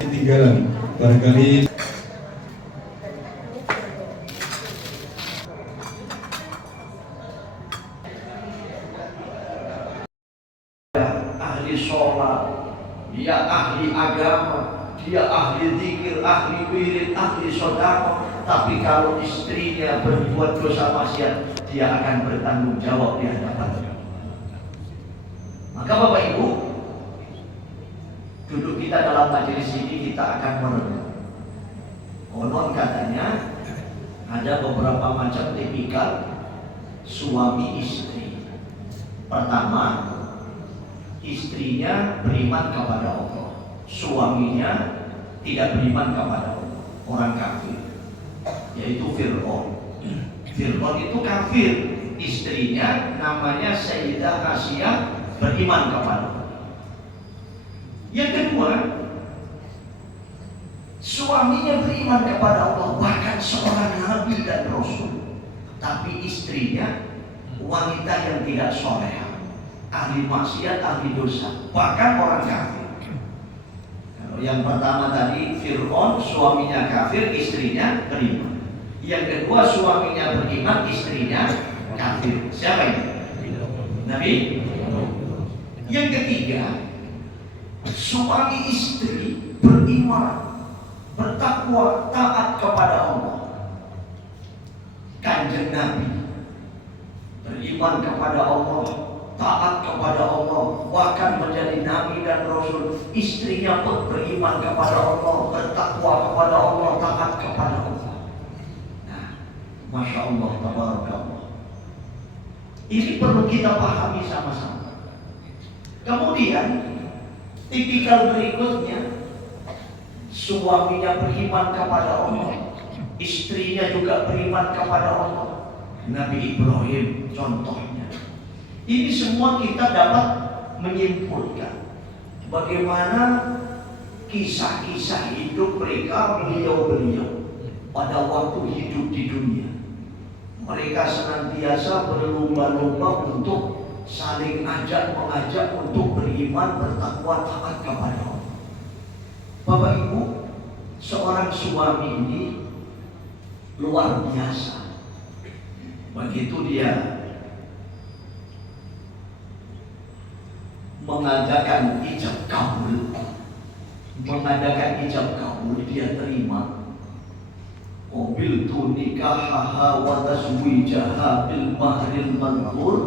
Ketinggalan barangkali ahli sholat, dia ahli agama, dia ahli zikir, ahli wirid, ahli sedekah, tapi kalau istrinya berbuat dosa maksiat, dia akan bertanggung jawab di hadapan Allah. Maka Bapak Ibu, duduk kita dalam majelis ini kita akan merenung. Konon katanya ada beberapa macam tipikal suami istri. Pertama, istrinya beriman kepada Allah, suaminya tidak beriman kepada Allah, orang kafir, yaitu Fir'aun. Fir'aun itu kafir, istrinya namanya Sayyidah Asyah beriman kepada Allah. Yang kedua, suaminya beriman kepada Allah, bahkan seorang nabi dan rasul, tapi istrinya wanita yang tidak soleh, ahli maksiat, ahli dosa, bahkan orang kafir. Kalau yang pertama tadi Fir'aun, suaminya kafir, istrinya beriman. Yang kedua, suaminya beriman, istrinya kafir. Siapa ini? Nabi. Yang ketiga, suami istri beriman, bertakwa, taat kepada Allah. Kanjeng Nabi beriman kepada Allah, taat kepada Allah, bahkan menjadi nabi dan rasul. Istrinya pun beriman kepada Allah, bertakwa kepada Allah, taat kepada Allah. Nah, Masya Allah, tabarakallah. Ini perlu kita pahami sama-sama. Kemudian tipikal berikutnya, suaminya beriman kepada Allah, istrinya juga beriman kepada Allah. Nabi Ibrahim contohnya. Ini semua kita dapat menyimpulkan bagaimana kisah-kisah hidup mereka, beliau-beliau pada waktu hidup di dunia. Mereka senantiasa berlomba-lomba untuk saling mengajak untuk beriman, bertakwa, taat kepada Allah. Bapak Ibu, seorang suami ini luar biasa. Begitu dia mengadakan ijab kabul, dia terima. Qabiltu nikahaha wa taswijaha bil mahril manzur.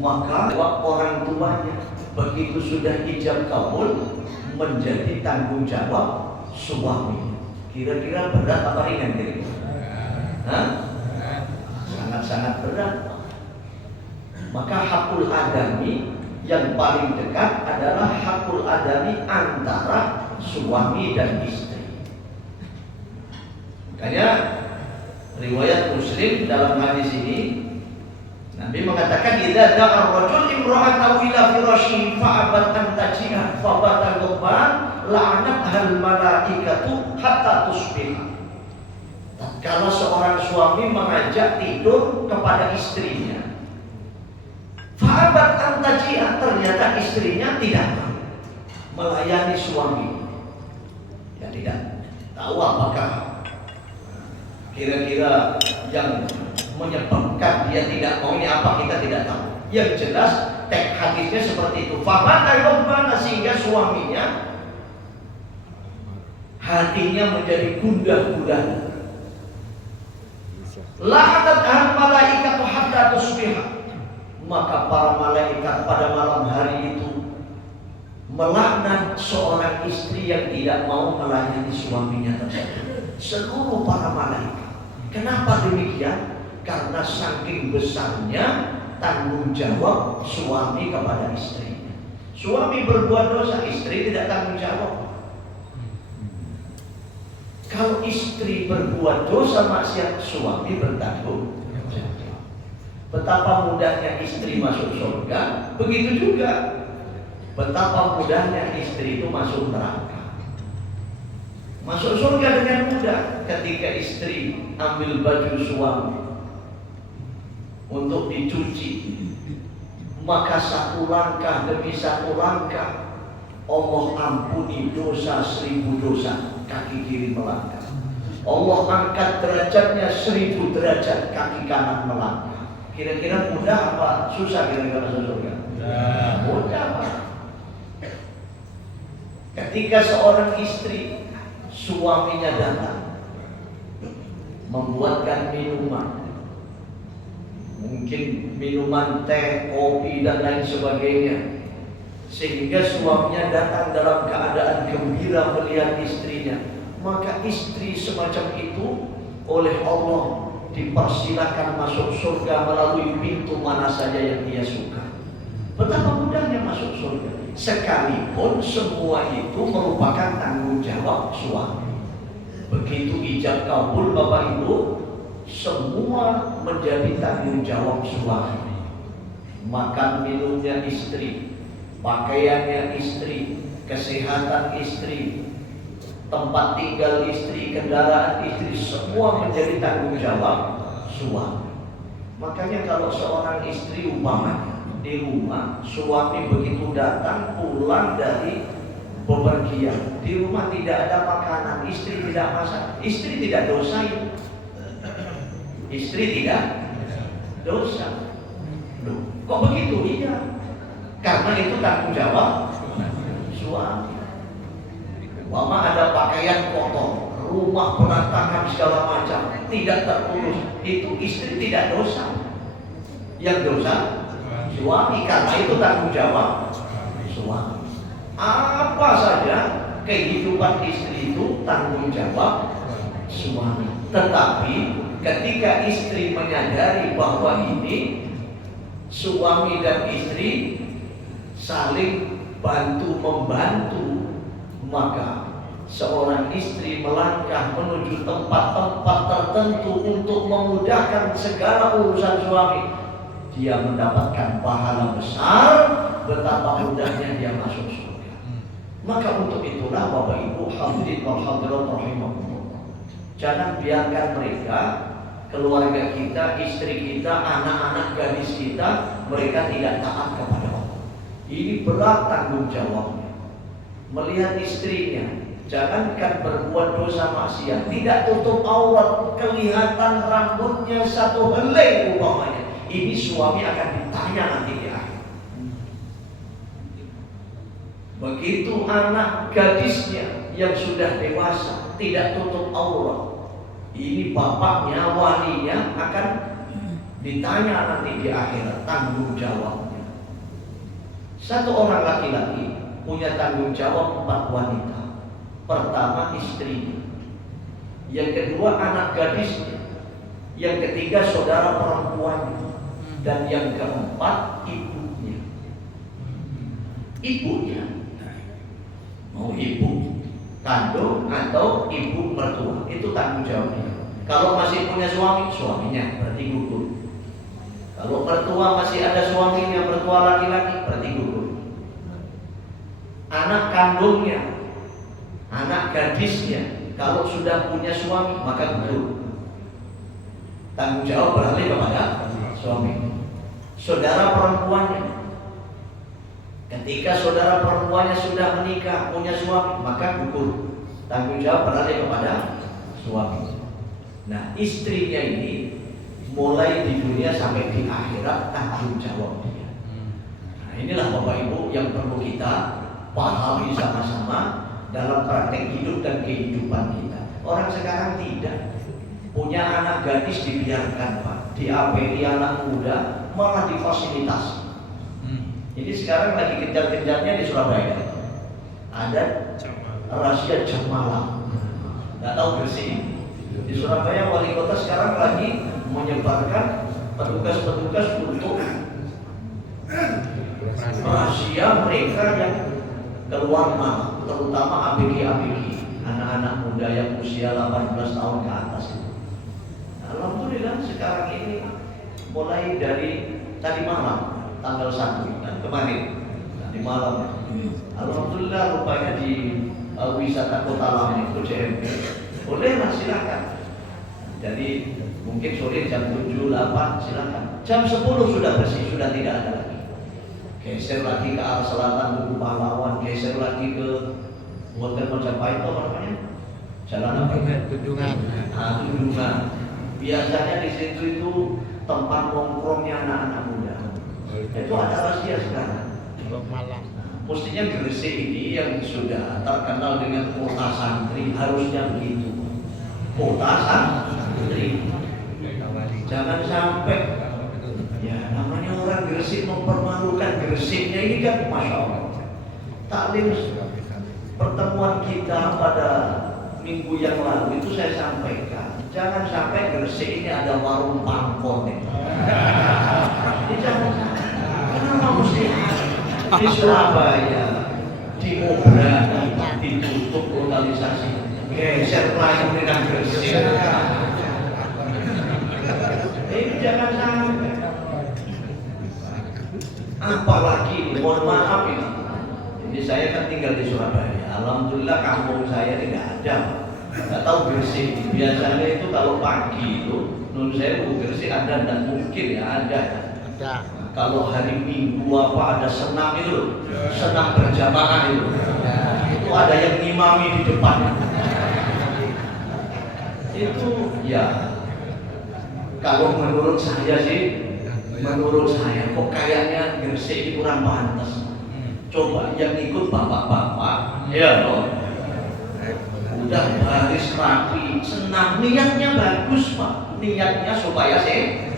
Maka orang tuanya begitu sudah ijab kabul menjadi tanggung jawab suami. Kira-kira berat apa ringan kira-kira? Sangat-sangat berat. Maka hakul adami yang paling dekat adalah hakul adami antara suami dan istri. Makanya riwayat Muslim dalam hadis ini Nabi mengatakan, idza da'a ar-rajul imra'atahu ila firashihi fa'abat an taji'a fa bata ghadban la'anatha al-malaikatu hatta tusbih. Kalau seorang suami mengajak tidur kepada istrinya, fa'abat an taji'a, ternyata istrinya tidak melayani suami. Ya tidak tahu apakah kira-kira yang menyebabkan dia tidak mau ini apa, kita tidak tahu. Yang jelas teks hadisnya seperti itu. Fabata ghadban, sehingga suaminya hatinya menjadi gundah-gundah. La'anat al-malaikatu hatta tusbiha. Maka para malaikat pada malam hari itu melaknat seorang istri yang tidak mau melayani suaminya tersebut. Seluruh para malaikat. Kenapa demikian? Karena saking besarnya tanggung jawab suami kepada istrinya. Suami berbuat dosa, istri tidak tanggung jawab. istri berbuat dosa maksiat, suami bertanggung jawab. Betapa mudahnya istri masuk surga, begitu juga betapa mudahnya istri itu masuk neraka. Masuk surga dengan mudah ketika istri ambil baju suami untuk dicuci, maka satu langkah demi satu langkah Allah ampuni dosa 1000 dosa, kaki kiri melangkah. Allah angkat derajatnya 1000 derajat, kaki kanan melangkah. Kira-kira mudah apa susah kira-kira masuk surga? Mudah Pak. Ketika seorang istri, suaminya datang membuatkan minuman, mungkin minuman teh, kopi dan lain sebagainya, sehingga suaminya datang dalam keadaan gembira melihat istrinya, maka istri semacam itu oleh Allah dipersilakan masuk surga melalui pintu mana saja yang dia suka. Betapa mudahnya masuk surga, sekalipun semua itu merupakan tanggung jawab suami. Begitu ijab kabul Bapak Ibu, semua menjadi tanggung jawab suami. Makan minumnya istri, pakaiannya istri, kesehatan istri, tempat tinggal istri, kendaraan istri, semua menjadi tanggung jawab suami. Makanya kalau seorang istri umpamanya di rumah, suami begitu datang pulang dari bepergian, di rumah tidak ada makanan, istri tidak masak, istri tidak dosain, istri tidak dosa. Loh, kok begitu? Iya, karena itu tanggung jawab suami. Mama ada pakaian kotor, rumah berantakan segala macam, tidak terurus, itu istri tidak dosa. Yang dosa suami, karena itu tanggung jawab suami. Apa saja kehidupan istri itu tanggung jawab suami. Tetapi ketika istri menyadari bahwa ini suami dan istri saling bantu membantu, maka seorang istri melangkah menuju tempat-tempat tertentu untuk memudahkan segala urusan suami. Dia mendapatkan pahala besar, betapa mudahnya dia masuk surga. Maka untuk itulah Bapak Ibu hadirin wal hadirat rahimakumullah, jangan biarkan mereka, keluarga kita, istri kita, anak-anak gadis kita, mereka tidak taat kepada Allah. Ini berat tanggung jawabnya. Melihat istrinya, jangankan berbuat dosa maksiat, tidak tutup aurat, kelihatan rambutnya satu helai umpamanya, ini suami akan ditanya nanti di akhir. Begitu anak gadisnya yang sudah dewasa tidak tutup aurat, ini bapaknya, walinya akan ditanya nanti di akhirat, tanggung jawabnya. Satu orang laki-laki punya tanggung jawab 4 wanita. Pertama istrinya, yang kedua anak gadisnya, yang ketiga saudara perempuannya, dan yang keempat ibunya. Ibunya, mau ibu kandung atau ibu mertua, itu tanggung jawabnya. Kalau masih punya suami, suaminya berarti gugur. Kalau mertua masih ada suaminya, mertua laki-laki, berarti gugur. Anak kandungnya, anak gadisnya, kalau sudah punya suami maka gugur. Tanggung jawab beralih kepada suami. Saudara perempuannya, ketika saudara perempuannya sudah menikah, punya suami, maka gugur. Tanggung jawab beralih kepada suami. Nah, istrinya ini mulai di dunia sampai di akhirat tanggung jawab dia. Nah, inilah Bapak Ibu yang perlu kita pahami sama-sama dalam praktek hidup dan kehidupan kita. Orang sekarang tidak punya anak gadis dibiarkan Pak, diapeli anak muda, malah difasilitasi. Jadi sekarang lagi kejar-kejarnya di Surabaya, ada rahasia jam malam, nggak tahu bersih. Di Surabaya wali kota sekarang lagi menyebarkan petugas-petugas untuk rahasia mereka yang keluar malam, terutama ABG-ABG. anak-anak muda yang usia 18 tahun ke atas itu. Alhamdulillah sekarang ini mulai dari tadi malam tanggal 1 kan kemarin tadi malam, alhamdulillah rupanya di wisata Kota Lama itu CMP bolehlah silakan. Jadi mungkin sore jam 7, 8 silakan. Jam 10 sudah bersih, sudah tidak ada lagi. Geser lagi ke arah selatan Tugu Pahlawan, geser lagi ke hotel Majapahit apa namanya? Jalan apa? Tunjungan. Tunjungan. Biasanya di situ itu tempat nongkrongnya anak-anak muda. Itu ada rahasia sekarang. Malam. Mestinya Gresik ini yang sudah terkenal dengan kota santri harusnya begitu. Kota santri. Jangan sampai ya namanya orang Gresik mempermalukan Gresiknya ini kan, masya Allah. Taklim pertemuan kita pada minggu yang lalu itu saya sampaikan, jangan sampai Gresik ini ada warung pangkon nih. Jangan sampai. Kenapa mesti di Surabaya, di Obra ditutup lokalisasi, geser pelayan dengan Gresik. Ini jangan sampai. Apalagi, mohon maaf ini saya kan tinggal di Surabaya. Alhamdulillah kampung saya tidak ada. Nggak tahu Gresik. Biasanya itu kalau pagi itu, menurut saya Gresik ada dan mungkin ya ada. Ada. Kalau hari Minggu apa ada senam itu, senam berjamaah itu, itu ada yang ngimami di depan. Itu ya, kalau menurut saya sih, menurut saya kok kayaknya Gresik ini kurang pantas. Coba yang ikut bapak-bapak, ya loh, udah baris rapi, senam, niatnya bagus pak, niatnya supaya sehat.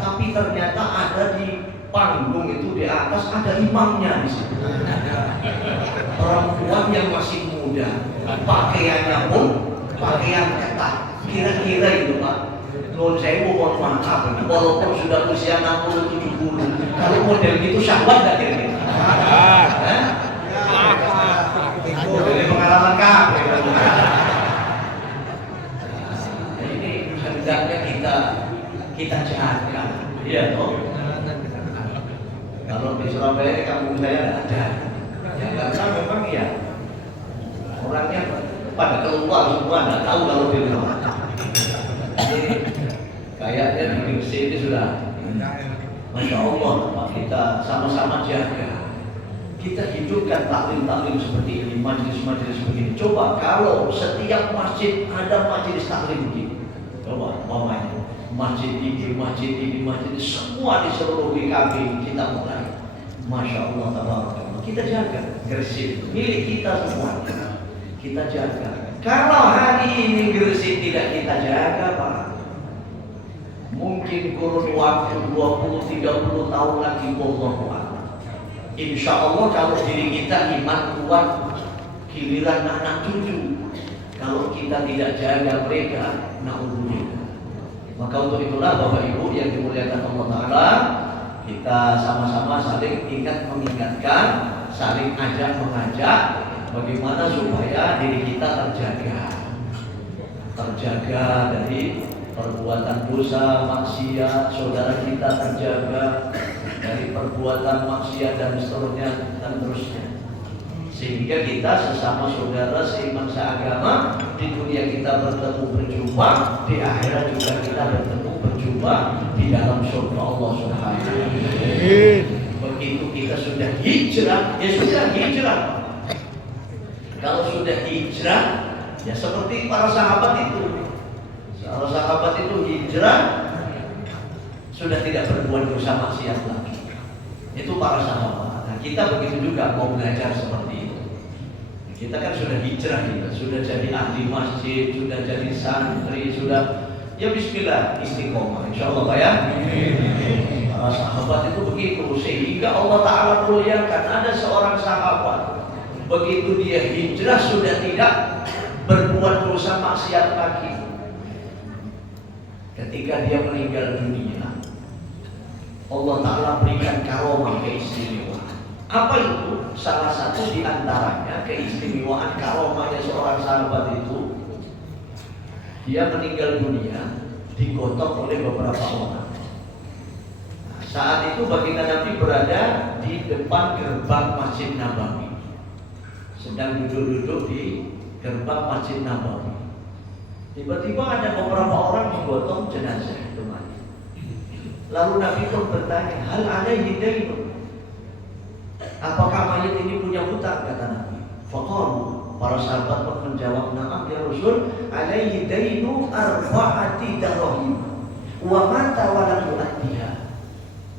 Tapi ternyata ada di panggung itu di atas ada imamnya di situ. Perempuan yang masih muda, pakaiannya pun pakaian ketat. Kira-kira itu pak. Nun saya mohon maaf, walaupun sudah usia 60-70, kalau model gitu syahwat gak kira-kira? Dari pengalaman kami. Ini hendaknya kita jaga, iya toh. Kalau di Surabaya kampung saya ada, ya karena memang ya orangnya pada keluar semua, nggak tahu kalau di rumah. Kayaknya di Gresik ini sudah, masya Allah, Pak, kita sama-sama jaga. Kita hidupkan taklim-taklim seperti ini, majelis-majelis begini. Coba kalau setiap masjid ada majelis taklim begini, coba umpamanya masjid ini, semua di seluruh GKB kita mulai. Masya Allah, tabarakallah. Kita jaga Gresik, milik kita semua. Kita jaga. Kalau hari ini Gresik tidak kita jaga, Pak, mungkin kurun waktu 20-30 tahun lagi, wallahu a'lam. Insya Allah kalau diri kita iman kuat, giliran anak cucu, kalau kita tidak jaga mereka, na'udzubillah. Maka untuk itulah Bapak Ibu yang dimuliakan Allah Ta'ala, kita sama-sama saling ingat mengingatkan, saling ajak mengajak, bagaimana supaya diri kita terjaga dari perbuatan dosa, maksiat, saudara kita terjaga dari perbuatan maksiat dan seterusnya dan terusnya. Sehingga kita sesama saudara seiman seagama, di dunia kita bertemu berjumpa, di akhirat juga kita bertemu berjumpa di dalam surga Allah Subhanahu wa taala. Begitu kita sudah hijrah, ya sudah hijrah. Kalau sudah hijrah, ya seperti para sahabat itu. Para sahabat itu hijrah, sudah tidak berbuat dosa maksiat lagi. Itu para sahabat. Nah, kita begitu juga mau belajar seperti itu. Kita kan sudah hijrah, kita sudah jadi ahli masjid, sudah jadi santri, sudah ya bismillah istiqomah. Insyaallah Pak ya. Para sahabat itu begitu, sehingga Allah Ta'ala muliakan. Ada seorang sahabat, begitu dia hijrah sudah tidak berbuat dosa maksiat lagi. Ketika dia meninggal dunia, Allah Ta'ala berikan karomah keistimewaan. Apa itu? Salah satu di antaranya keistimewaan karomahnya seorang sahabat itu, dia meninggal dunia digotong oleh beberapa orang. Nah, saat itu baginda Nabi berada di depan gerbang Masjid Nabawi, sedang duduk-duduk di gerbang Masjid Nabawi. Tiba-tiba ada beberapa orang menggotong jenazah itu mati. Lalu Nabi pun bertanya, hal alaihi dainun? Apakah mayat ini punya hutang? Kata Nabi. Faqalu, para sahabat pun menjawab, na'am ya Rasul, alaihi dainu arba'ati darahim wa mata wa lam yu'addiha.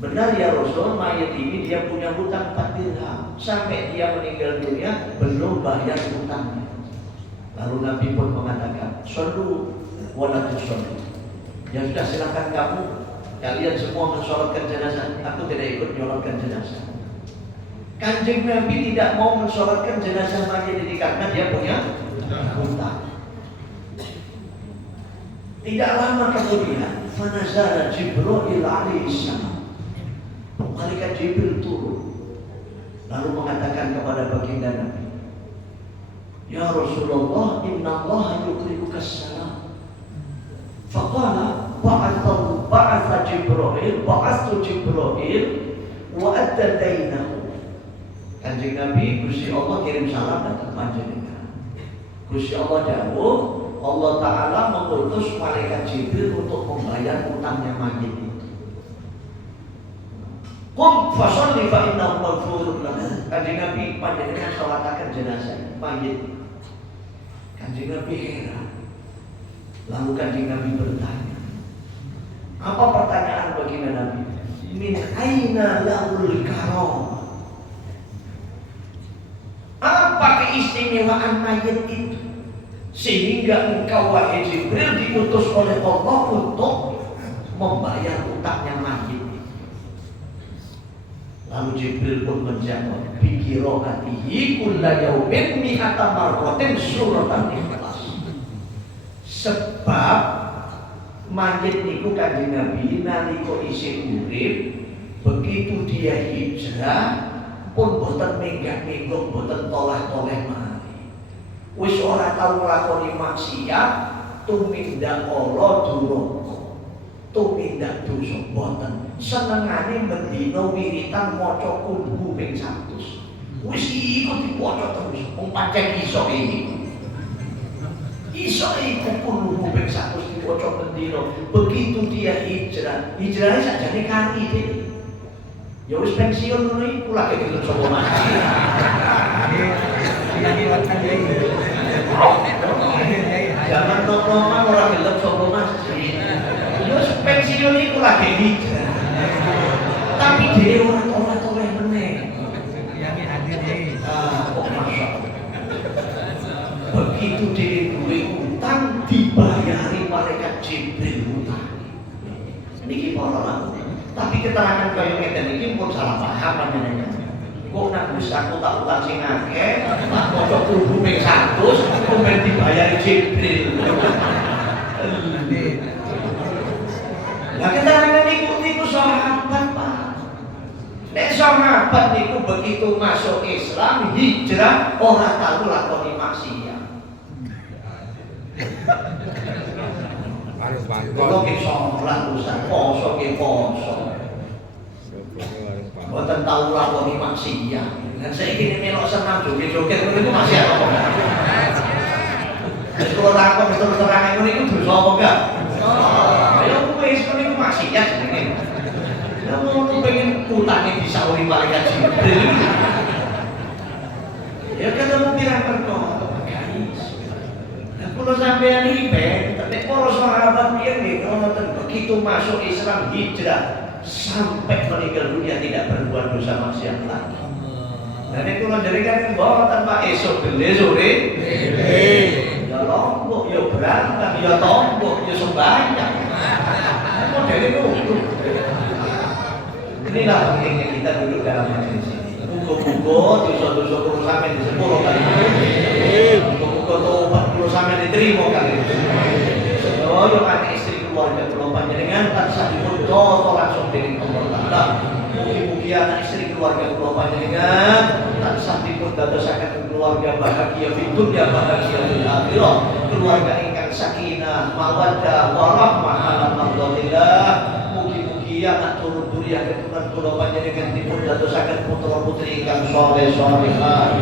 Benar ya Rasul, mayat ini dia punya hutang 4 dirham, sampai dia meninggal dunia belum bayar hutangnya. Lalu Nabi pun mengatakan, shollu wa la tusallu. Ya sudah, silakan kalian semua mensolatkan jenazah. Aku tidak ikut menyolatkan jenazah. Kanjeng Nabi tidak mau mensolatkan jenazah mayat ini karena dia punya hutang. Tidak lama kemudian, fanazala Jibril alaihi salam. Malaikat Jibril turun, lalu mengatakan kepada baginda Nabi, ya Rasulullah, inna Allah yukribuka salam. Faqala ba'atha Jibril wa adda dainahu. Kanjeng Nabi, Gusti Allah kirim salam datang panjenengan. Gusti Allah dawuh, Allah Ta'ala mengutus malaikat Jibril untuk membayar utangnya mayit itu. Qum fasholli fa innahu maghfurun lahu. Kanjeng Nabi, panjenengan salataken jenazah mayit. Kanjeng Nabi heran. Lalu Kanjeng Nabi bertanya. Apa pertanyaan baginda Nabi? Min aina lahul karam? Apa keistimewaan mayat itu sehingga engkau wahai Jibril diutus oleh Allah untuk membayar utangnya mayat itu? Lalu Jibril pun menjawab, biqiraatihi kulla yaumin mi'ata marratin suratan ikhlas. Sebab mayit niku Kanjeng Nabi nalika isih urip, begitu dia hijrah pun boten menggak-menggok, boten tolah-toleh mari. Wis ora tau nglakoni maksiat, tumindak Allah duraka, tumindak dosa boten. Senengane mendina wiritan maca kulhu ping 100. Wis iku diwaca terus, wong pancen iso iki. Iso iku kulhu ping 100 diwaca mendina. Begitu dia hijrah sakjane kari dhewe. Ya wis pensiun ngono iku lagi gelem sapa mati. Zaman nom-noman ora gelem sapa masjid. Ya wis pensiun iku lagi hijrah. Tapi dhewe ora toleh-toleh meneh. Yang hadir iki. Kok masyaallah. Begitu dhewe duwe utang dibayari malaikat Jibril utang. Niki para laku. Tapi keterangan kaya ngeten iki pun salah paham panjenengan. Kok nak wis aku tak utang sing akeh, tak maca kudu ping 100, kemudian dibayar Jibril. Lah keterangan niku sahabat, Pak. Nek sahabat niku begitu masuk Islam, hijrah, ora tau lakoni maksiat. Kalau kita sholat urusan poso, kita poso. Bukan tahu lakoni maksiat. Dan saya ingin melok senang joget-joget itu masih apa? Kalau lakon terus terang itu dosa apa enggak? Ayo wis itu maksiat jenenge. Kamu pengen utangnya disauri malaikat Jibril. Ya ketemu pirang perkara. Kalau sampean iki ben, nek para sahabat piye nggih ngoten begitu masuk Islam hijrah sampai meninggal dunia tidak berbuat dosa maksiat lagi. Dan itu dari kan bawa tanpa esok gede sore, ya lombok, ya berangkat, ya tombok, ya sembahyang. Model itu. Inilah pentingnya kita duduk dalam majelis ini. Buku-buku, dosa-dosa kulo sampai di 10 kali. Buku-buku tobat kulo sampai diterima kali. Sedoyo anak istri keluarga kulo panjenengan tansah dipun toto langsung dening Allah Taala. Mugi-mugi anak istri keluarga kula panjenengan tansah dipun dadosaken keluarga bahagia fid dunya bahagia fil akhirah, keluarga ingkang sakinah mawaddah warahmah ala mardhatillah. Mugi-mugi anak turun duriyah keturunan kula panjenengan dipun dadosaken putra putri ingkang saleh salehah.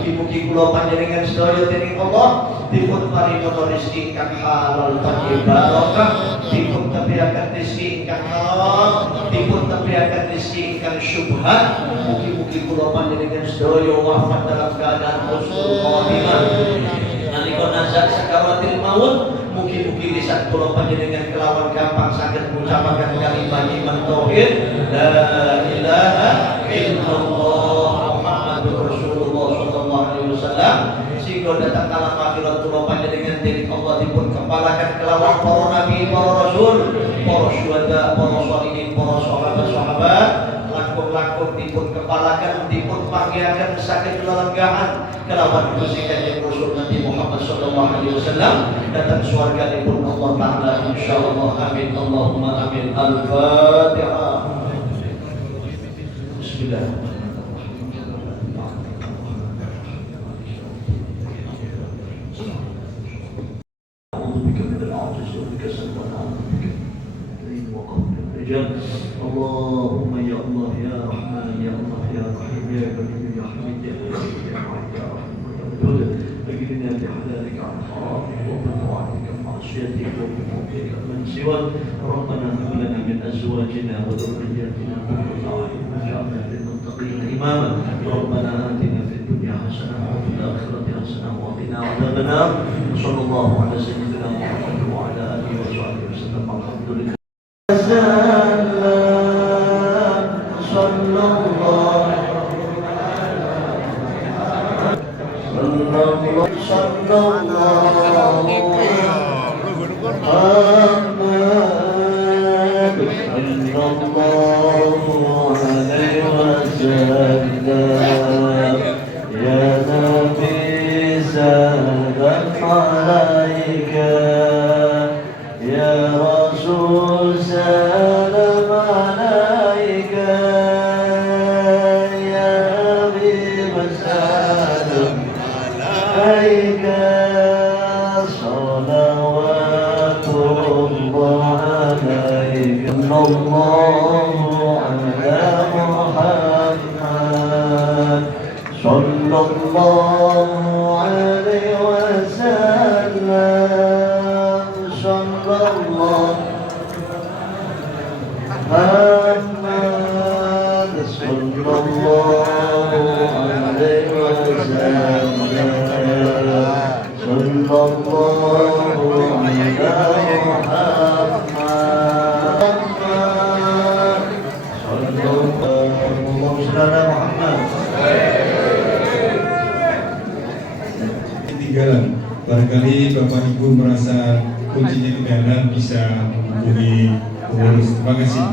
Mugi-mugi kula panjenengan sedaya dening Allah dipun paringono rezeki ingkang halal thayyib barokah, dipun tebiaken rezeki ingkang halal, dipun tebiaken rezeki ingkang syubhat. Mugi-mugi kula panjenengan sedaya wafat dalam keadaan husnul khotimah. Nalika nazar sakaratil maut, mugi-mugi lisan kula panjenengan kelawan gampang saged ngucapaken kalimah iman tauhid la ilaha illallah Muhammadur Rasulullah sallallahu alaihi wasallam. Sehingga datang kala akhirat kula panjenengan dening Allah dipun kepalakan kelawan para nabi, para rasul, para syuhada, para sholihin, para sahabat-sahabat. Langkung-langkung dipun kepalakan, dipun panggihaken saking lelenggahan kelawan Gusti Kanjeng Rasul Nabi Muhammad sallallahu alaihi wasallam datang swarga dipun Allah taala insyaallah. Amin Allahumma amin. Al-Fatihah. Bismillahirrahmanirrahim. Allahumma ya Allah ya Rahman ya Allah ya Rahim ya Karim ya Hamid ya Majid ya Wahid ya Rahim ya Wadud ajirna bi halalika an haram wa bi ta'atika ma'siyatik wa bi fadlika man siwak. Rabbana hab lana min azwajina wa dhurriyyatina qurrata a'yun waj'alna lil muttaqina imama. Rabbana atina fid dunya hasanah wa fil akhirati hasanah wa qina adzaban nar. Sallallahu ala sayyidina Muhammad wa ala alihi wa sahbihi wasallam. Alhamdulillah. Ketinggalan, barangkali Bapak Ibu merasa kuncinya ketinggalan bisa menghubungi pengurus. Terima kasih.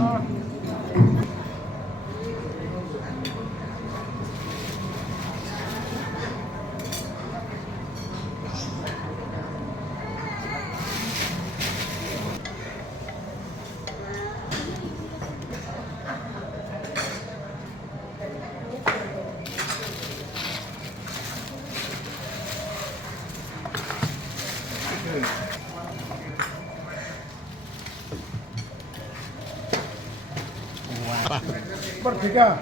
Merdeka.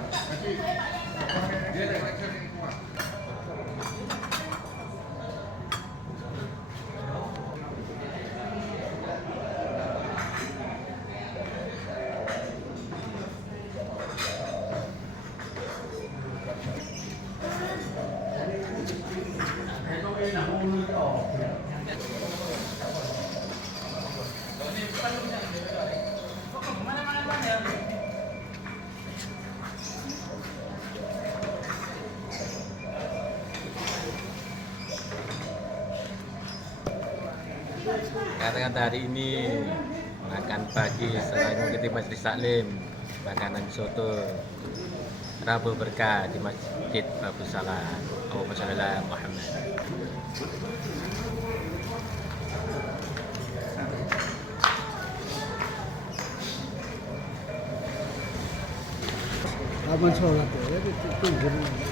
Kata-kata hari ini makan pagi setelah mengikuti majelis taklim, makanan soto Rabu berkah di Masjid Babu Salah. Allahumma shalli ala Muhammad. Kapan sholat ya? Di pinggir.